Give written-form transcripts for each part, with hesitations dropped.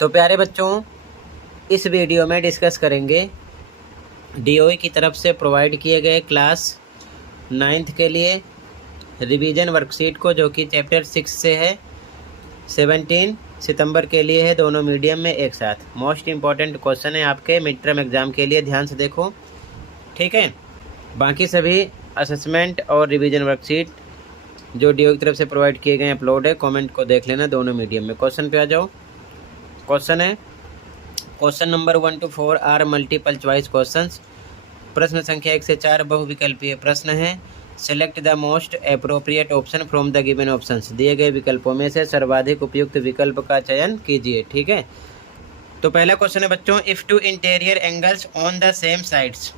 तो प्यारे बच्चों, इस वीडियो में डिस्कस करेंगे डीओई की तरफ से प्रोवाइड किए गए क्लास 9th के लिए रिवीजन वर्कशीट को, जो कि चैप्टर 6 से है। 17 सितंबर के लिए है, दोनों मीडियम में एक साथ। मोस्ट इम्पॉर्टेंट क्वेश्चन है आपके मिड टर्म एग्जाम के लिए, ध्यान से देखो, ठीक है। बाकी सभी असेसमेंट और रिवीजन वर्कशीट जो डीओई की तरफ से प्रोवाइड किए गए अपलोड है, कमेंट को देख लेना दोनों मीडियम में। क्वेश्चन पे आ जाओ। क्वेश्चन है, question number 1 to 4 are multiple choice questions. प्रश्न संख्या 1 से 4 बहुविकल्पीय प्रश्न है। Select the most appropriate option from the given options. दिए गए विकल्पों में से सर्वाधिक उपयुक्त विकल्प का चयन कीजिए, ठीक है। तो पहला क्वेश्चन है बच्चों, if two interior angles on the same sides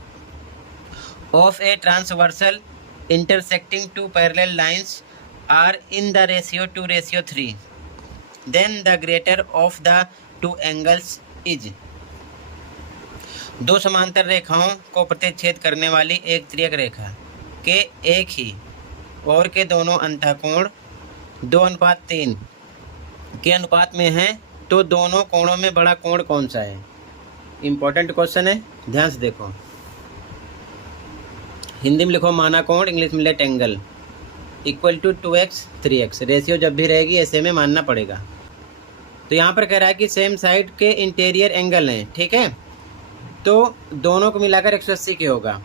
of a transversal intersecting two parallel lines are in the ratio 2:3, then the greater of the two angles is। दो समांतर रेखाओं को प्रतिच्छेद करने वाली एक त्रियक रेखा के एक ही और के दोनों अंतःकोण 2:3 के अनुपात में हैं, तो दोनों कोणों में बड़ा कोण कौन सा है। इंपॉर्टेंट क्वेश्चन है, ध्यान से देखो। हिंदी में लिखो माना कोण, इंग्लिश में let angle equal to 2x 3x। Ratio जब भी रहेगी ऐसे में मानना पड़ेगा। तो यहाँ पर कह रहा है कि सेम साइड के इंटीरियर एंगल हैं, ठीक है। तो दोनों को मिलाकर 180 के होगा।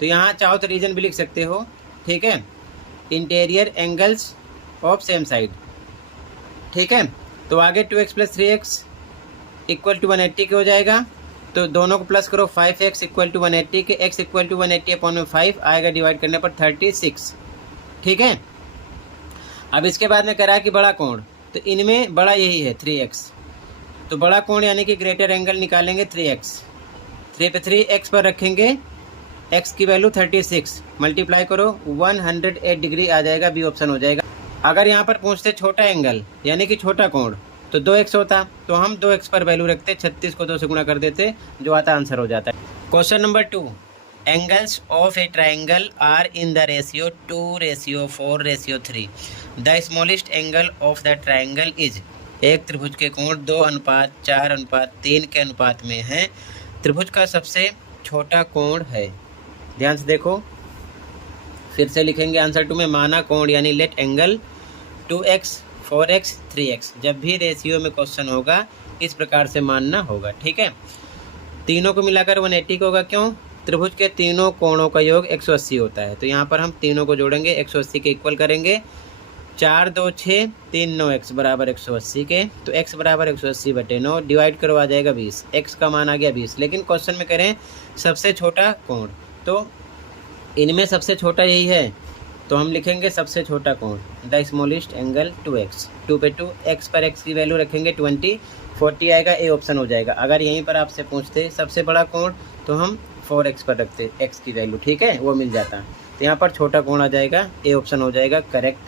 तो यहाँ चाहो तो रीजन भी लिख सकते हो, ठीक है। Interior angles of same side, ठीक है। तो आगे 2x + 3x इक्वल टू 180 के हो जाएगा। तो दोनों को प्लस करो, 5x इक्वल टू 180 के, x इक्वल टू 180/5 आएगा, डिवाइड करने पर 36, ठीक है। अब इसके बाद में कह रहा है कि बड़ा कोण, तो इनमें बड़ा यही है 3x। तो बड़ा कोण यानी कि ग्रेटर एंगल निकालेंगे 3x। 3 पे 3x पर रखेंगे, x की वैल्यू 36, मल्टीप्लाई करो 108 डिग्री आ जाएगा, बी ऑप्शन हो जाएगा। अगर यहाँ पर पूछते छोटा एंगल यानी कि छोटा कोण तो 2x होता, तो हम 2x पर वैल्यू रखते, 36 को 2 से गुणा कर देते, जो आता आंसर हो जाता है। Question number 2, angles of a triangle are in the ratio 2:4:3। The smallest angle of the triangle is. एक त्रिभुज के कोण 2:4:3 के अनुपात में है। त्रिभुज का सबसे छोटा कोण है। ध्यान से देखो, फिर से लिखेंगे आंसर 2 में, माना कोण यानी let angle 2x 4x 3x। जब भी रेशियो में क्वेश्चन होगा इस प्रकार से मानना होगा, ठीक है। तीनों को मिलाकर 180 का होगा, क्यों? त्रिभुज के तीनों कोणों का योग 180 होता है। तो यहाँ पर हम तीनों को जोड़ेंगे, 180 के इक्वल करेंगे। 4 2 6 3 9 x बराबर 180 के। तो x बराबर 180/9, डिवाइड करो, आ जाएगा 20। x का मान आ गया 20। लेकिन क्वेश्चन में करें सबसे छोटा कोण, तो इनमें सबसे छोटा यही है, तो हम लिखेंगे सबसे छोटा कोण, द स्मॉलेस्ट एंगल 2x। 2 पे 2, x पर x की वैल्यू रखेंगे 20, 40 आएगा, ए ऑप्शन हो जाएगा। अगर यहीं पर आपसे पूछते सबसे बड़ा कोण, तो हम 4x पर रखते x की वैल्यू, ठीक है, वो मिल जाता। तो यहाँ पर छोटा कोण आ जाएगा, ए ऑप्शन हो जाएगा करेक्ट।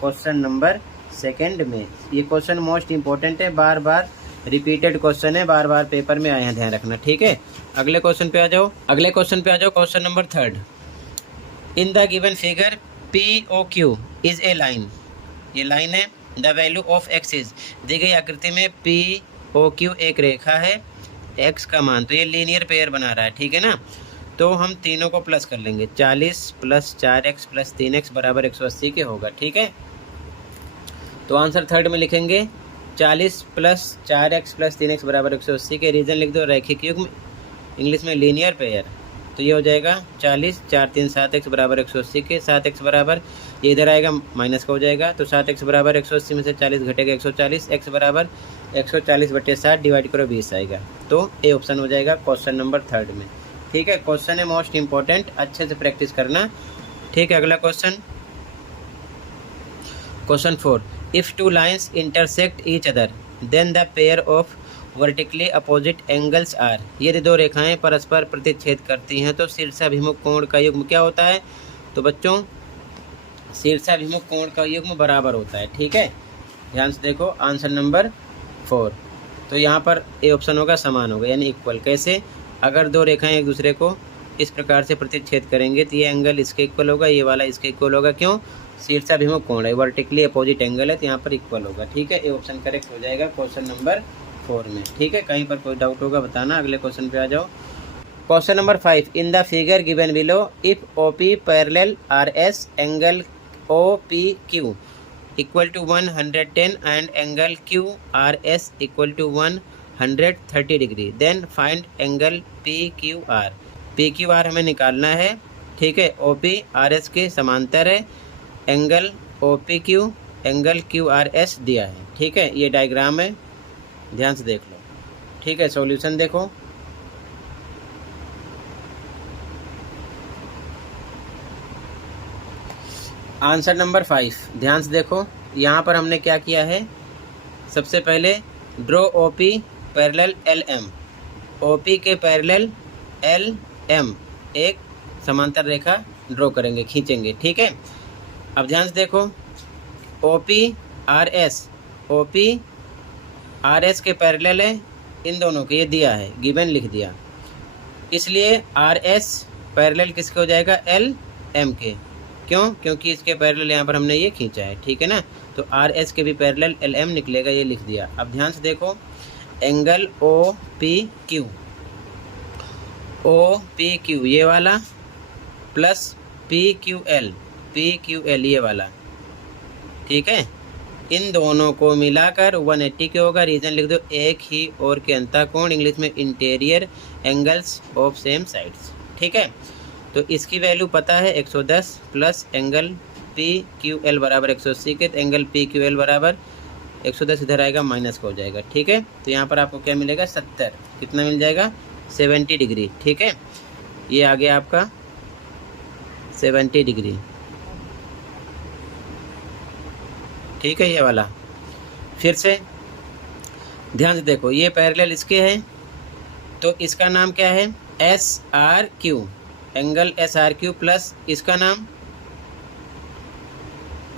क्वेश्चन नंबर 2 में ये क्वेश्चन मोस्ट इंपॉर्टेंट है, बार बार रिपीटेड क्वेश्चन है, बार बार पेपर में आए हैं, ध्यान रखना, ठीक है। अगले क्वेश्चन पे आ जाओ। Question number 3। In the given figure POQ is a line. ये लाइन है। The value of x is. दी गई आकृति में POQ एक रेखा है, x का मान, तो ये लीनियर पेयर बना रहा है, ठीक है ना। तो हम तीनों को प्लस कर लेंगे, 40 + 4x + 3x बराबर 180 के होगा, ठीक है। तो आंसर 3 में लिखेंगे 40 + 4x + 3x बराबर 180 के। रीजन लिख दो रैखिक युग्म, इंग्लिश में लीनियर पेयर। तो ये हो जाएगा 40 4 3 7x बराबर 180 के। 7x बराबर, ये इधर आएगा माइनस का हो जाएगा, तो 7x बराबर 180 में से 40 घटेगा 140। x बराबर 140/7, डिवाइड करो 20 आएगा। तो ए ऑप्शन हो जाएगा क्वेश्चन नंबर 3 में, ठीक है। क्वेश्चन है मोस्ट इंपॉर्टेंट, अच्छे से प्रैक्टिस करना, ठीक है। अगला question 4, if two lines intersect each other then the pair of vertically opposite angles are. यदि दो रेखाएं परस्पर प्रतिच्छेद करती हैं तो शीर्षाभिमुख कोण का युग्म क्या होता है। तो बच्चों शीर्षाभिमुख कोण का युग्म बराबर होता है, ठीक है। ध्यान से देखो आंसर नंबर 4। तो यहाँ पर ए ऑप्शन होगा समान होगा, यानी इक्वल। कैसे? अगर दो रेखाएं एक दूसरे को इस प्रकार से प्रतिच्छेद करेंगे तो ये एंगल इसके इक्वल होगा, ये वाला इसके इक्वल होगा। क्यों? शीर्षाभिमुख कोण है, वर्टिकली अपोजिट एंगल है, तो यहाँ पर इक्वल होगा, ठीक है। ए ऑप्शन करेक्ट हो जाएगा क्वेश्चन नंबर 4 में। ठीक है, कहीं पर कोई डाउट होगा बताना। अगले क्वेश्चन पे आ जाओ। Question number 5, in the figure given below if O P parallel R S angle O P Q equal to 110 and angle Q R S equal to 130 degree, then find angle P Q R. P Q R हमें निकालना है। ठीक है, ओ P R S के समांतर है, angle O P Q angle Q R S दिया है। ठीक है, ये डायग्राम है, ध्यान से देख लो। ठीक है, सॉल्यूशन देखो। आंसर नंबर 5 ध्यान से देखो। यहाँ पर हमने क्या किया है, सबसे पहले draw O P parallel L M. O P के पैरेलल एल एम एक समांतर रेखा ड्रॉ करेंगे, खींचेंगे। ठीक है, अब ध्यान से देखो, O P R S, O P R S के पैरेलल है इन दोनों के, ये दिया है, गिवन लिख दिया। इसलिए आर एस पैरेलल किसके हो जाएगा, एल एम के। क्यों? क्योंकि इसके पैरेलल यहाँ पर हमने ये खींचा है। ठीक है ना, तो आर एस के भी पैरेलल एल एम निकलेगा, ये लिख दिया। अब ध्यान से देखो, angle O P Q, O P Q ये वाला plus P Q L, P Q L ये वाला। ठीक है, इन दोनों को मिलाकर 180 के होगा। रीजन लिख दो, एक ही और के अंतःकोण, इंग्लिश में interior angles of same sides. ठीक है, तो इसकी वैल्यू पता है 110 plus angle P Q L बराबर 180 के, तो एंगल पी क्यू एल बराबर 110 इधर आएगा, माइनस का हो जाएगा। ठीक है, तो यहाँ पर आपको क्या मिलेगा, 70, कितना मिल जाएगा, 70 डिग्री। ठीक है, ये आ गया आपका 70 डिग्री। ठीक है, ये वाला फिर से ध्यान से देखो, ये पैरेलल इसके है, तो इसका नाम क्या है, S R Q, angle S R Q plus इसका नाम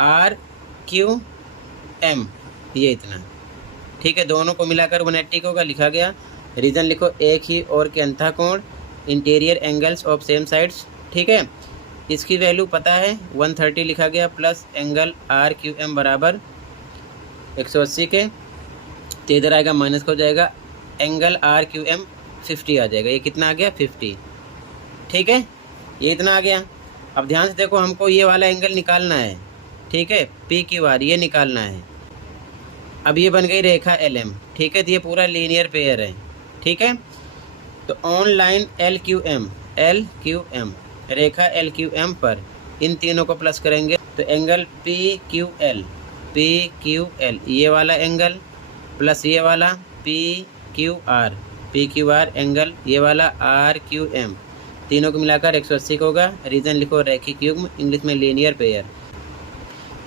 आर क्यू एम, ये इतना। ठीक है, दोनों को मिलाकर 180 होगा, लिखा गया। रीजन लिखो, एक ही और के अंतःकोण, interior angles of same sides. ठीक है, इसकी वैल्यू पता है 130 लिखा गया, plus angle R Q M बराबर 180 के, तो इधर आएगा, माइनस का हो जाएगा, एंगल आर क्यू एम 50 आ जाएगा। ये कितना आ गया, 50। ठीक है, ये इतना आ गया। अब ध्यान से देखो, हमको ये वाला एंगल निकालना है। ठीक है, पी क्यू आर ये निकालना है। अब ये बन गई रेखा एल एम। ठीक है, तो ये पूरा लीनियर पेयर है। ठीक है, तो on line L Q M, L Q M, रेखा एल क्यू एम पर इन तीनों को प्लस करेंगे, तो angle P Q L, P Q L ये वाला एंगल प्लस ये वाला P Q R, P Q R angle ये वाला आर क्यू एम, तीनों को मिलाकर 180 का होगा। रीजन लिखो, रैखिक युग्म, इंग्लिश में लीनियर पेयर।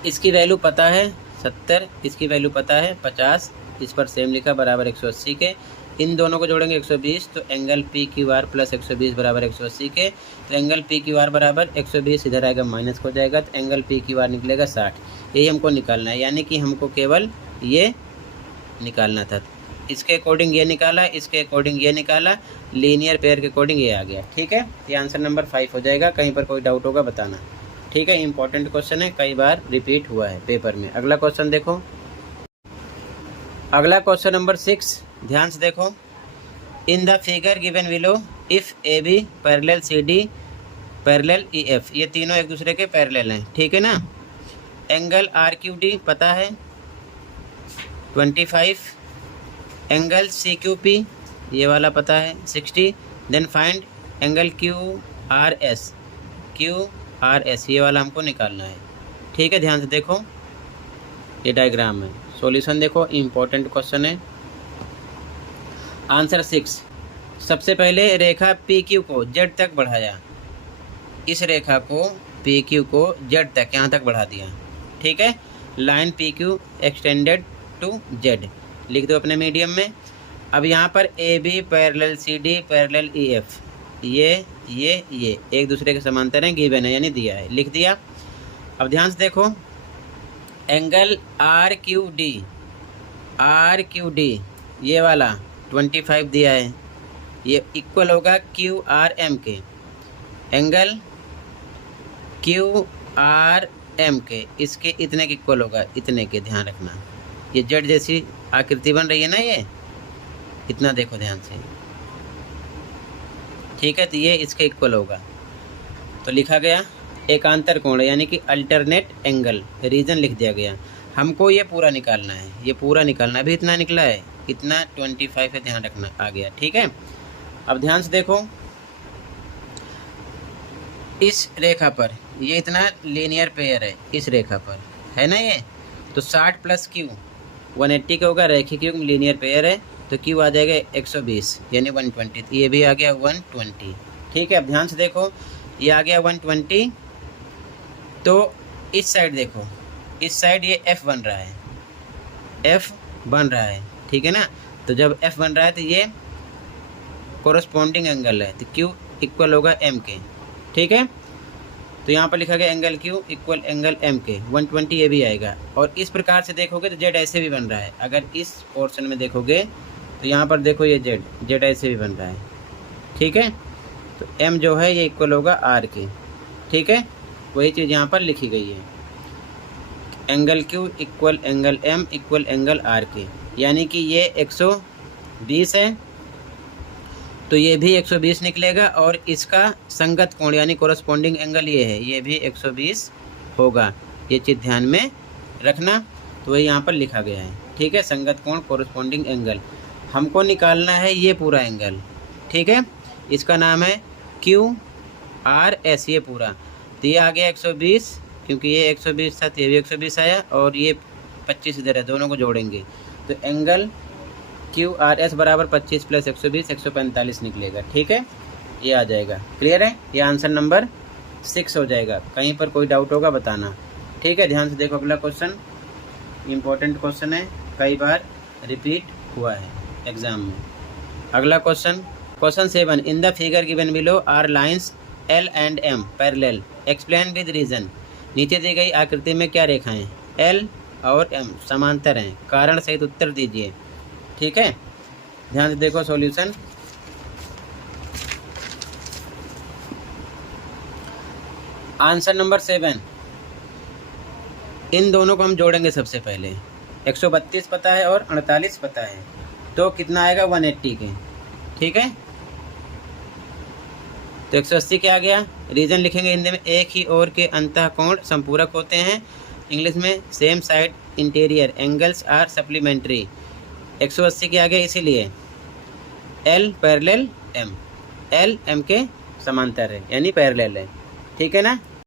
इसकी वैल्यू पता है 70, इसकी वैल्यू पता है 50, इस पर सेम लिखा, बराबर 180 के। इन दोनों को जोड़ेंगे 120, तो angle P Q are plus 120 बराबर 180 के, तो एंगल पी क्यू आर बराबर 120 इधर आएगा, माइनस हो जाएगा, तो एंगल पी क्यू आर निकलेगा 60। यही हमको निकालना है, यानी कि हमको केवल ये निकालना था। इसके अकॉर्डिंग ये निकाला, इसके अकॉर्डिंग ये निकाला, लीनियर पेयर के अकॉर्डिंग ये आ गया। ठीक है, ये आंसर नंबर 5 हो जाएगा। कहीं पर कोई डाउट होगा बताना। ठीक है, इंपॉर्टेंट क्वेश्चन है, कई बार रिपीट हुआ है पेपर में। अगला क्वेश्चन देखो, अगला क्वेश्चन नंबर 6, ध्यान से देखो। In the figure given below if A B parallel C D parallel E F, ये तीनों एक दूसरे के पैरेलल हैं। ठीक है ना, एंगल आर क्यू डी पता है 25, एंगल सी क्यू पी ये वाला पता है 60, then find angle Q R S, Q R S ये वाला हमको निकालना है। ठीक है, ध्यान से देखो, ये डायग्राम है, सॉल्यूशन देखो, इम्पोर्टेंट क्वेश्चन है। आंसर 6, सबसे पहले रेखा पी क्यू को जेड तक बढ़ाया, इस रेखा को पी क्यू को जेड तक यहाँ तक बढ़ा दिया। ठीक है, line P Q extended to Z, लिख दो अपने मीडियम में। अब यहाँ पर A B parallel C D parallel E F, ये एक दूसरे के समांतर हैं, गिवन है यानी दिया है, लिख दिया। अब ध्यान से देखो, एंगल आर क्यू डी ये वाला 25 दिया है, ये इक्वल होगा क्यू आर एम के, एंगल क्यू आर एम के इसके इतने के इक्वल होगा, इतने के, ध्यान रखना। ये जेड जैसी आकृति बन रही है ना, इतना देखो ध्यान से, ठीक है। तो ये इसके इक्वल होगा। तो लिखा गया एकांतर कोण यानी कि अल्टरनेट एंगल, रीजन लिख दिया गया। हमको ये पूरा निकालना है, ये पूरा निकालना है। अभी इतना निकला है, इतना 25 है, ध्यान रखना, आ गया, ठीक है। अब ध्यान से देखो, इस रेखा पर ये इतना लीनियर पेयर है, इस रेखा पर है ना ये। तो 60 प्लस क्यू 180 का होगा, रैखिक युग्म लीनियर पेयर है। तो क्यू आ जाएगा 120 यानी 120। तो ये भी आ गया 120, ठीक है। अब ध्यान से देखो, ये आ गया 120। तो इस साइड देखो, इस साइड ये एफ बन रहा है, एफ बन रहा है, ठीक है ना। तो जब एफ बन रहा है तो ये कोरस्पॉन्डिंग एंगल है, तो क्यू इक्वल होगा एम के, ठीक है। तो यहाँ पर लिखा गया angle Q equal angle M के, 120 ये भी आएगा। और इस प्रकार से देखोगे तो जेड ऐसे भी बन रहा है। अगर इस पोर्शन में देखोगे तो यहाँ पर देखो ये जेड ऐसे भी बन रहा है, ठीक है। तो एम जो है ये इक्वल होगा आर के, ठीक है। वही चीज़ यहाँ पर लिखी गई है, angle Q equal angle M equal angle R के, यानी कि ये 120 है तो ये भी 120 निकलेगा। और इसका संगत कोण यानी कोरस्पॉन्डिंग एंगल ये है, ये भी 120 होगा। ये चीज़ ध्यान में रखना। तो वही यहाँ पर लिखा गया है, ठीक है। संगत कोण कोरस्पॉन्डिंग एंगल हमको निकालना है, ये पूरा एंगल, ठीक है। इसका नाम है क्यू आर एस, ये पूरा। तो ये आ गया 120, क्योंकि ये 120 था तो ये भी 120 आया, और ये 25 इधर है, दोनों को जोड़ेंगे तो एंगल क्यू आर एस बराबर 25 प्लस 120 145 निकलेगा, ठीक है। ये आ जाएगा, क्लियर है। ये आंसर नंबर 6 हो जाएगा। कहीं पर कोई डाउट होगा बताना, ठीक है। ध्यान से देखो, अगला क्वेश्चन इम्पोर्टेंट क्वेश्चन है, कई बार रिपीट हुआ है एग्जाम में। अगला question 7, in the figure given below are lines L and M parallel, explain with reason. नीचे दी गई आकृति में क्या रेखाएं एल और एम समांतर हैं, कारण सहित उत्तर दीजिए, ठीक है। ध्यान से देखो सॉल्यूशन। आंसर नंबर 7, इन दोनों को हम जोड़ेंगे। सबसे पहले 132 पता है और 48 पता है, तो कितना आएगा 180 के, ठीक है। तो 180 क्या आ गया, रीजन लिखेंगे हिंदी में, एक ही ओर के अंतःकोण संपूरक होते हैं। इंग्लिश में same side interior angles are supplementary. 180 के आगे इसीलिए L parallel M, L M के समांतर है यानी पैरेलल है, ठीक है ना।